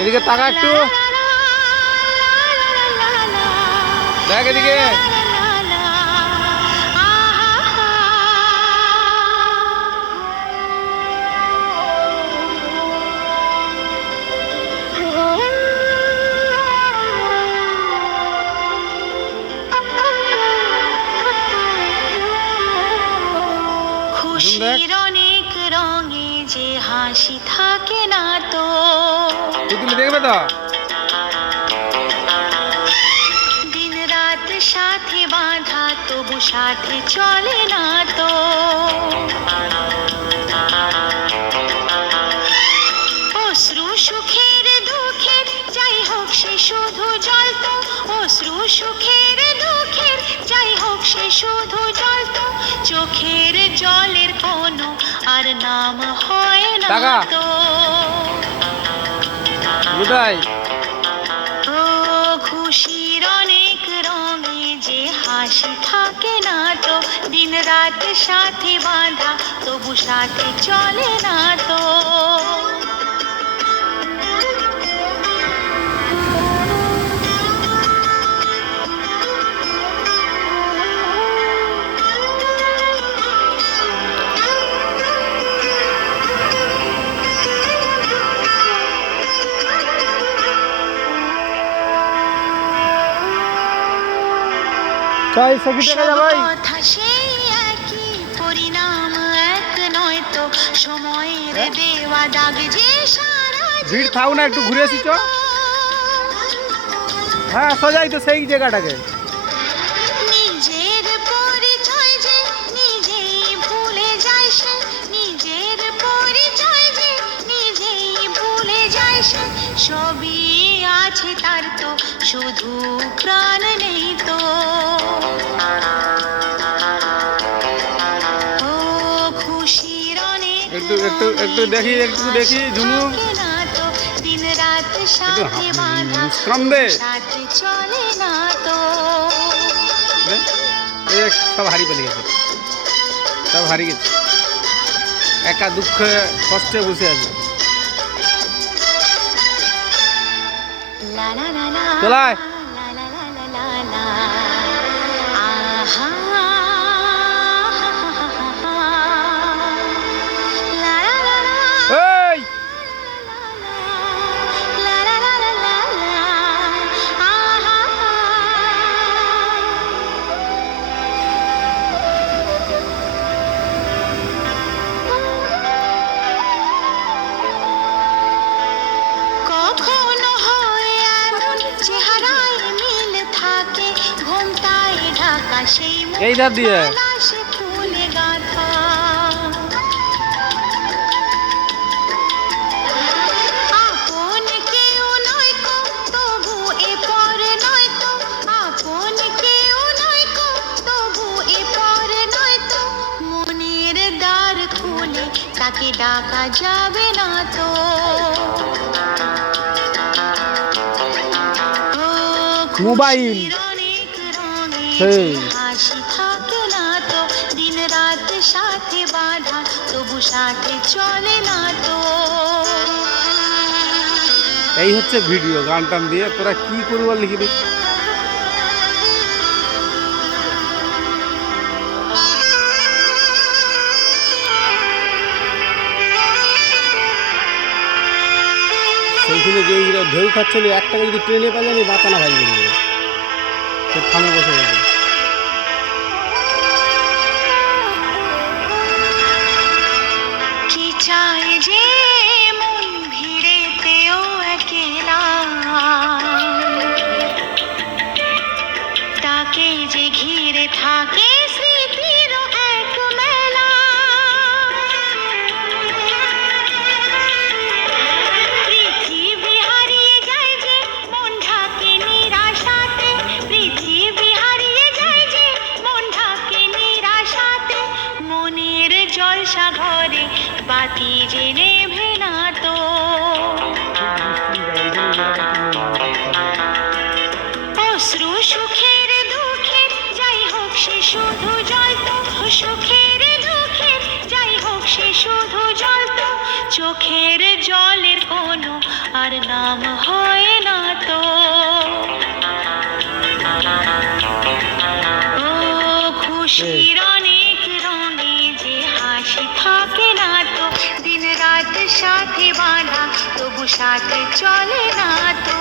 এদিকে তাকা একটু, দেখ এদিকে। খুশির অনেক রঙে যে হাসি থাকে না তো, তুমি দেখবে তো। দিন রাত সাথে বাঁধা তবু সাথে চলে না তো, অশ্রু সুখের দুঃখের যাই হোক সে শুধু জ্বলতো, অশ্রু সুখের দুঃখের যাই হোক সে শুধু জ্বলতো, চোখের জলের কোনো আর নাম হয় না তো। ও খুশির অনেক রঙে যে হাসি থাকে না তো, দিন রাত সাথে বাঁধা তবু সাথে চলে না তো। কথা সেই একই, পরিণাম এক নয় তো, সময়ের দেওয়া দাগ যে সারা ভিড় থাও না, একটু ঘুরে আসি চ। হ্যাঁ সোজাই তো সেই জায়গাটাকে। নিজের পরিচয় যে নিজেই ভুলে যায় সে, নিজের পরিচয় যে নিজেই ভুলে যায় সে, সবই আছে তার তো শুধু প্রাণ নেই তো। ও খুশির অনেক একটু একটু একটু দেখি, একটু দেখি ঝুমু, দিন রাত সাথে বাঁধা সাথে চলে না তো। সব হারিয়ে পেলে গেছে, সব হারিয়ে গেছে, একা দুঃখে কষ্টে বসে আছে। চলায় এই ধার দিয়ে ফুলে গাঁথা, আপন কেউ নয় কো তবু এ পর নয় তো, আপন কেউ নয় কো তবু এ পর নয় তো, মনের দ্বার খুলে তাকে ডাকা যাবে না তো। মোবাইল হাসি থাকে না তো, দিন রাত সাথে বাঁধা তবু সাথে চলে না তো। এই হচ্ছে ভিডিও, গান টান দিয়ে তোরা কি করবো লিখবি। সেইখানে যে ঢেউ খাচ্ছিল, একটাকে যদি ট্রেনে পেলে আমি বাঁচানো ভাই বেরিয়ে যাবে, সে থামে বসে গেছে। কি চাই যে মন ভিড়েতেও একলা, তাকে যে ঘিরে থাকে স্মৃতির এক মেলা, পৃথিবী হারিয়ে যায় যে মন ঢাকে নিরাশাতে, পৃথিবী হারিয়ে যায় যে মন ঢাকে নিরাশাতে, মনের জলসা ঘরে বাতি যে নেভে চোখের জলের কোনো আর নাম হয় না তো। ও খুশির অনেক রঙে যে হাসি থাকে না তো, দিন রাত সাথে বাঁধা তবু সাথে চলে না তো।